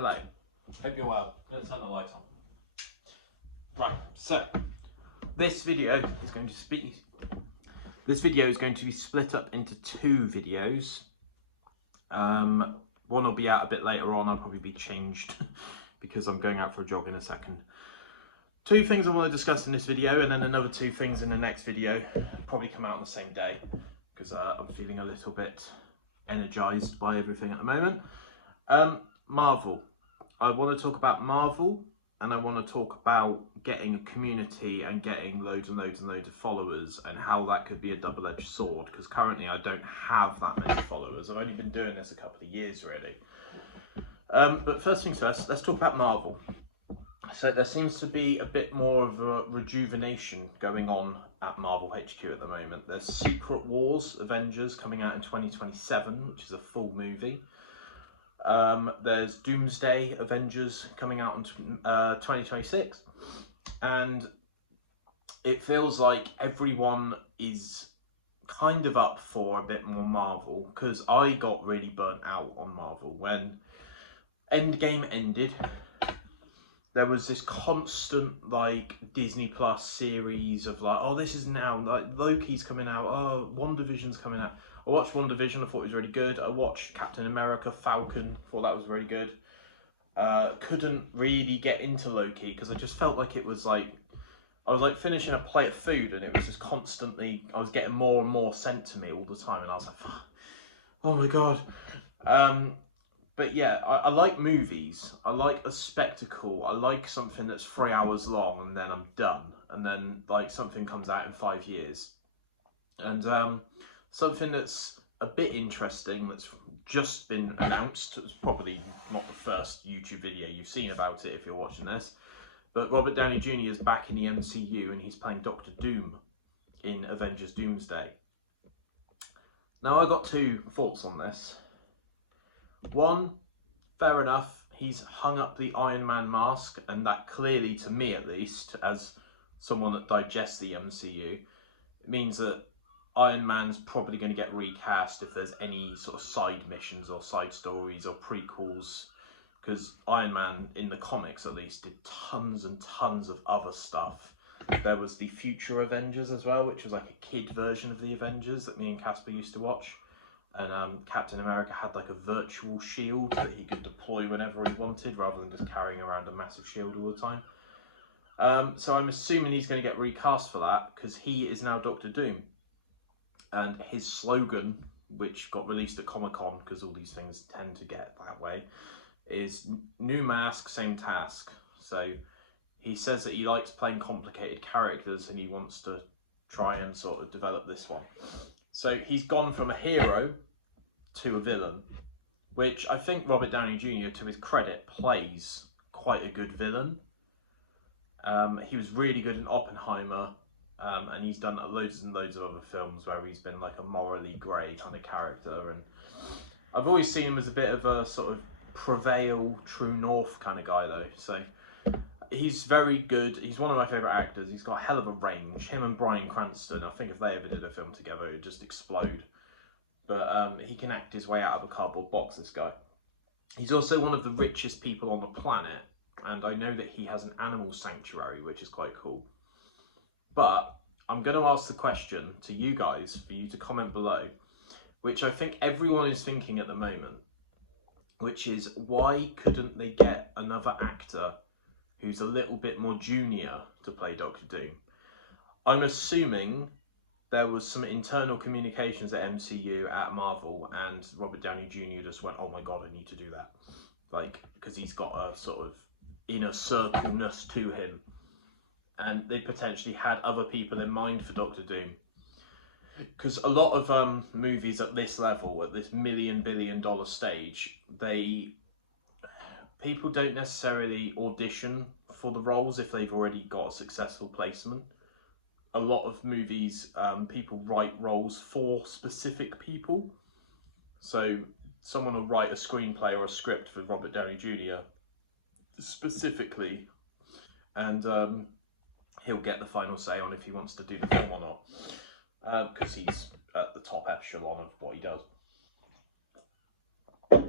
Hello. Hope you're well. Let's turn the light on. Right, so this video is going to be split up into two videos. One will be out a bit later on. I'll probably be changed because I'm going out for a jog in a second. Two things I want to discuss in this video, and then another two things in the next video. Probably come out on the same day because I'm feeling a little bit energized by everything at the moment. Marvel. I want to talk about Marvel, and I want to talk about getting a community and getting loads and loads and loads of followers, and how that could be a double-edged sword, because currently I don't have that many followers. I've only been doing this a couple of years really. But first things first, let's talk about Marvel. So there seems to be a bit more of a rejuvenation going on at Marvel HQ at the moment. There's Secret Wars Avengers coming out in 2027, which is a full movie. There's Doomsday Avengers coming out in 2026, and it feels like everyone is kind of up for a bit more Marvel, because I got really burnt out on Marvel when Endgame ended. There was this constant like Disney Plus series of like, oh, this is now like Loki's coming out, oh, WandaVision's coming out. I watched WandaVision, I thought it was really good. I watched Captain America, Falcon, thought that was really good. Couldn't really get into Loki because I just felt like it was like, I was like finishing a plate of food and it was just constantly, I was getting more and more sent to me all the time, and I was like, oh my god. But yeah, I like movies. I like a spectacle. I like something that's 3 hours long and then I'm done. And then like something comes out in 5 years. And something that's a bit interesting that's just been announced. It's probably not the first YouTube video you've seen about it if you're watching this. But Robert Downey Jr. is back in the MCU and he's playing Dr. Doom in Avengers Doomsday. Now I got two thoughts on this. One, fair enough, he's hung up the Iron Man mask, and that clearly, to me at least, as someone that digests the MCU, it means that Iron Man's probably going to get recast if there's any sort of side missions or side stories or prequels, because Iron Man, in the comics at least, did tons and tons of other stuff. There was the Future Avengers as well, which was like a kid version of the Avengers that me and Casper used to watch. And Captain America had like a virtual shield that he could deploy whenever he wanted, rather than just carrying around a massive shield all the time. So I'm assuming he's going to get recast for that, because he is now Dr. Doom. And his slogan, which got released at Comic-Con, because all these things tend to get that way, is new mask, same task. So he says that he likes playing complicated characters and he wants to try and sort of develop this one. So he's gone from a hero to a villain, which I think Robert Downey Jr., to his credit, plays quite a good villain. He was really good in Oppenheimer, and he's done loads and loads of other films where he's been like a morally grey kind of character. And I've always seen him as a bit of a sort of Prevail, True North kind of guy though. So he's very good. He's one of my favourite actors. He's got a hell of a range. Him and Bryan Cranston, I think if they ever did a film together, it would just explode. But he can act his way out of a cardboard box, this guy. He's also one of the richest people on the planet, and I know that he has an animal sanctuary, which is quite cool. But I'm going to ask the question to you guys, for you to comment below, which I think everyone is thinking at the moment, which is, why couldn't they get another actor who's a little bit more junior to play Dr. Doom? I'm assuming there was some internal communications at MCU, at Marvel, and Robert Downey Jr. just went, oh my god, I need to do that. Like, because he's got a sort of inner circle-ness to him. And they potentially had other people in mind for Dr. Doom. Because a lot of movies at this level, at this $1 billion stage, people don't necessarily audition for the roles if they've already got a successful placement. A lot of movies, people write roles for specific people. So someone will write a screenplay or a script for Robert Downey Jr. specifically, and he'll get the final say on if he wants to do the film or not, because he's at the top echelon of what he does.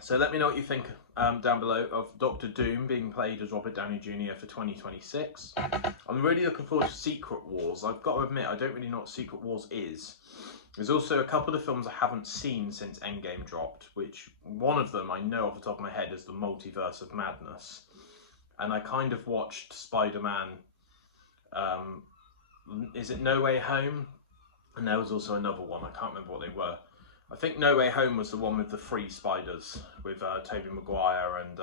So let me know what you think down below of Doctor Doom being played as Robert Downey Jr. for 2026. I'm really looking forward to Secret Wars. I've got to admit, I don't really know what Secret Wars is. There's also a couple of films I haven't seen since Endgame dropped, which one of them I know off the top of my head is the Multiverse of Madness. And I kind of watched Spider-Man, is it No Way Home? And there was also another one, I can't remember what they were. I think No Way Home was the one with the 3 spiders, with Tobey Maguire and,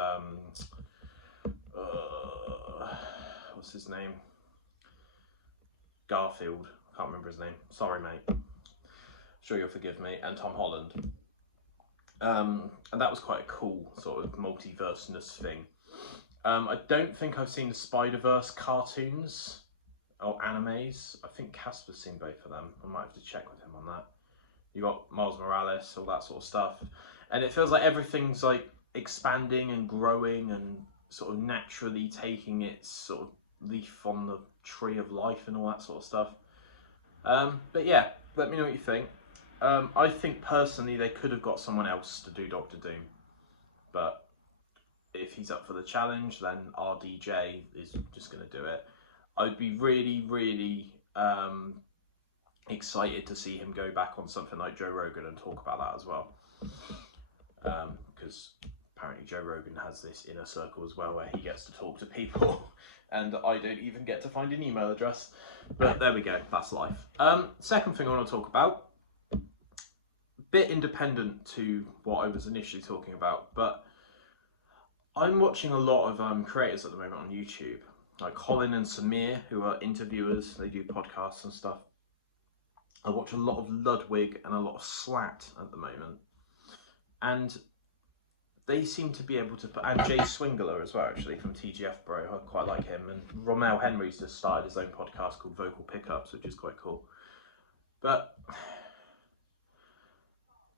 what's his name? Garfield, can't remember his name, sorry mate. I'm sure you'll forgive me, and Tom Holland. And that was quite a cool sort of multiverse-ness thing. I don't think I've seen the Spider-Verse cartoons or animes. I think Casper's seen both of them. I might have to check with him on that. You got Miles Morales, all that sort of stuff. And it feels like everything's like expanding and growing and sort of naturally taking its sort of leaf on the tree of life and all that sort of stuff. But yeah, let me know what you think. I think personally they could have got someone else to do Doctor Doom. But if he's up for the challenge, then RDJ is just going to do it. I'd be really, really excited to see him go back on something like Joe Rogan and talk about that as well. Because apparently Joe Rogan has this inner circle as well where he gets to talk to people and I don't even get to find an email address. But there we go, that's life. Second thing I want to talk about, a bit independent to what I was initially talking about, but I'm watching a lot of creators at the moment on YouTube, like Colin and Samir, who are interviewers, they do podcasts and stuff. I watch a lot of Ludwig and a lot of Slat at the moment. And they seem to be able to put, and Jay Swingler as well, actually, from TGF Bro, I quite like him. And Romel Henry's just started his own podcast called Vocal Pickups, which is quite cool. But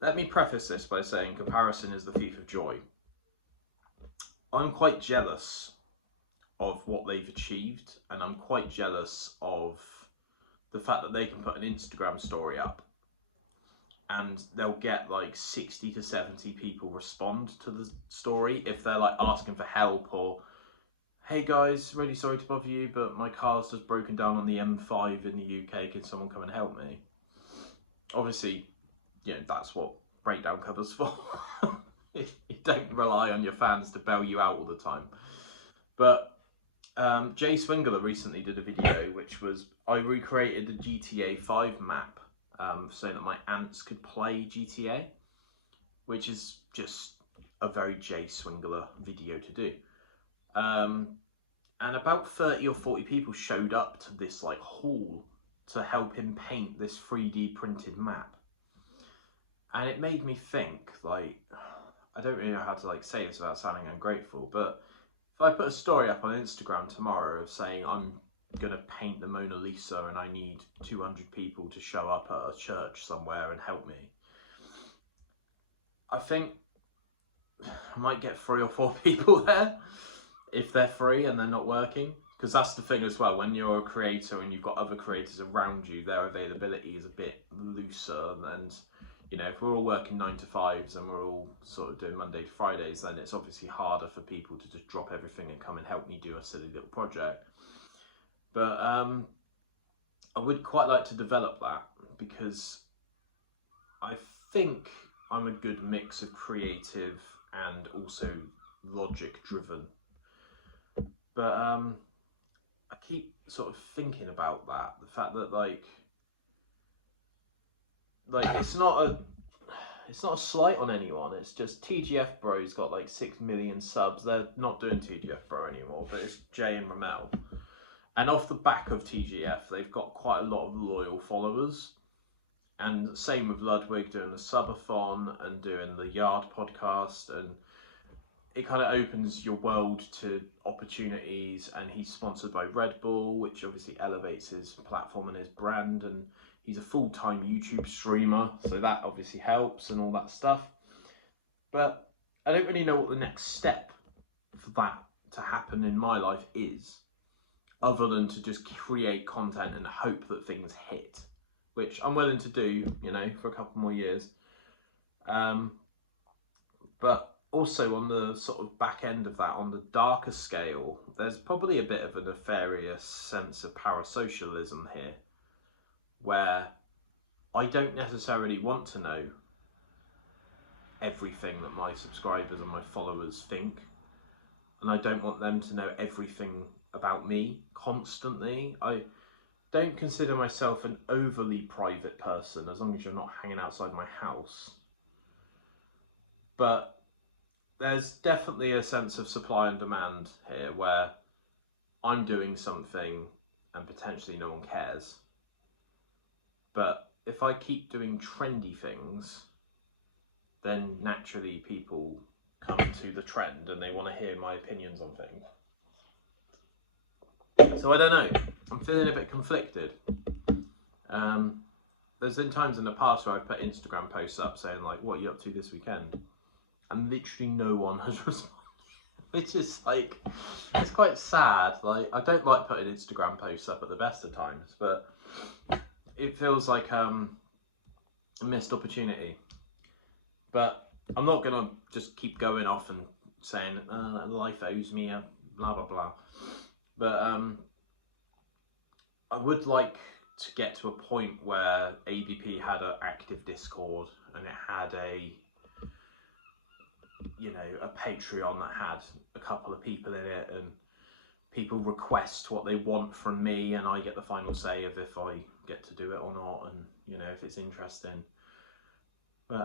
let me preface this by saying comparison is the thief of joy. I'm quite jealous of what they've achieved, and I'm quite jealous of the fact that they can put an Instagram story up and they'll get like 60 to 70 people respond to the story if they're like asking for help, or hey guys, really sorry to bother you, but my car's just broken down on the M5 in the UK, can someone come and help me? Obviously, you know, that's what breakdown covers for. You don't rely on your fans to bail you out all the time. But Jay Swingler recently did a video which was, I recreated the GTA 5 map so that my aunts could play GTA, which is just a very Jay Swingler video to do. And about 30 or 40 people showed up to this like hall to help him paint this 3D printed map. And it made me think, like, I don't really know how to like say this without sounding ungrateful, but if I put a story up on Instagram tomorrow of saying I'm going to paint the Mona Lisa and I need 200 people to show up at a church somewhere and help me, I think I might get 3 or 4 people there if they're free and they're not working. Because that's the thing as well, when you're a creator and you've got other creators around you, their availability is a bit looser. And you know, if we're all working 9 to 5s and we're all sort of doing Monday to Fridays, then it's obviously harder for people to just drop everything and come and help me do a silly little project. But I would quite like to develop that, because I think I'm a good mix of creative and also logic driven. But I keep sort of thinking about that, the fact that like it's not a slight on anyone, it's just TGF Bro's got like 6 million subs. They're not doing TGF Bro anymore, but it's Jay and Romel. And off the back of TGF, they've got quite a lot of loyal followers. And same with Ludwig doing the subathon and doing the Yard podcast, and it kind of opens your world to opportunities. And he's sponsored by Red Bull, which obviously elevates his platform and his brand, and he's a full-time YouTube streamer, so that obviously helps and all that stuff. But I don't really know what the next step for that to happen in my life is, other than to just create content and hope that things hit, which I'm willing to do, you know, for a couple more years. But also on the sort of back end of that, on the darker scale, there's probably a bit of a nefarious sense of parasocialism here, where I don't necessarily want to know everything that my subscribers and my followers think, and I don't want them to know everything about me constantly. I don't consider myself an overly private person, as long as you're not hanging outside my house. But there's definitely a sense of supply and demand here, where I'm doing something and potentially no one cares. But if I keep doing trendy things, then naturally people come to the trend and they want to hear my opinions on things. So I don't know, I'm feeling a bit conflicted. There's been times in the past where I've put Instagram posts up saying like, what are you up to this weekend? And literally no one has responded, which is like, it's quite sad. Like, I don't like putting Instagram posts up at the best of times, but it feels like a missed opportunity. But I'm not gonna just keep going off and saying life owes me a blah blah blah. But I would like to get to a point where ABP had an active Discord and it had a, you know, a Patreon that had a couple of people in it, and people request what they want from me, and I get the final say of if I get to do it or not, and you know, if it's interesting. But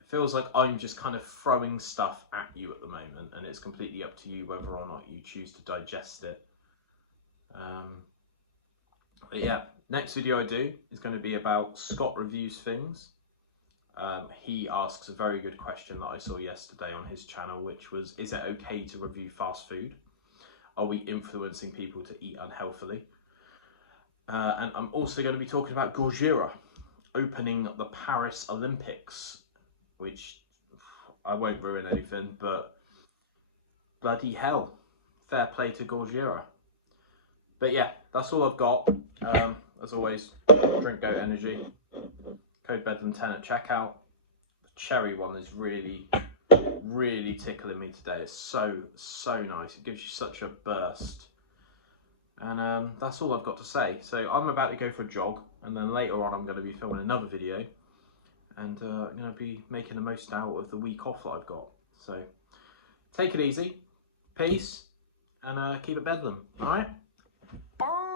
it feels like I'm just kind of throwing stuff at you at the moment, and it's completely up to you whether or not you choose to digest it. But yeah, next video I do is going to be about Scott reviews things. He asks a very good question that I saw yesterday on his channel, which was, is it okay to review fast food? Are we influencing people to eat unhealthily? And I'm also going to be talking about Gojira opening the Paris Olympics, which I won't ruin anything, but bloody hell, fair play to Gojira. But yeah, that's all I've got. As always, drink Goat Energy. Code Bedlam10 at checkout. The cherry one is really tickling me today. It's so nice. It gives you such a burst. And that's all I've got to say. So I'm about to go for a jog, and then later on I'm going to be filming another video, and I'm going to be making the most out of the week off that I've got. So take it easy, peace, and keep it bedlam. All right. Bye.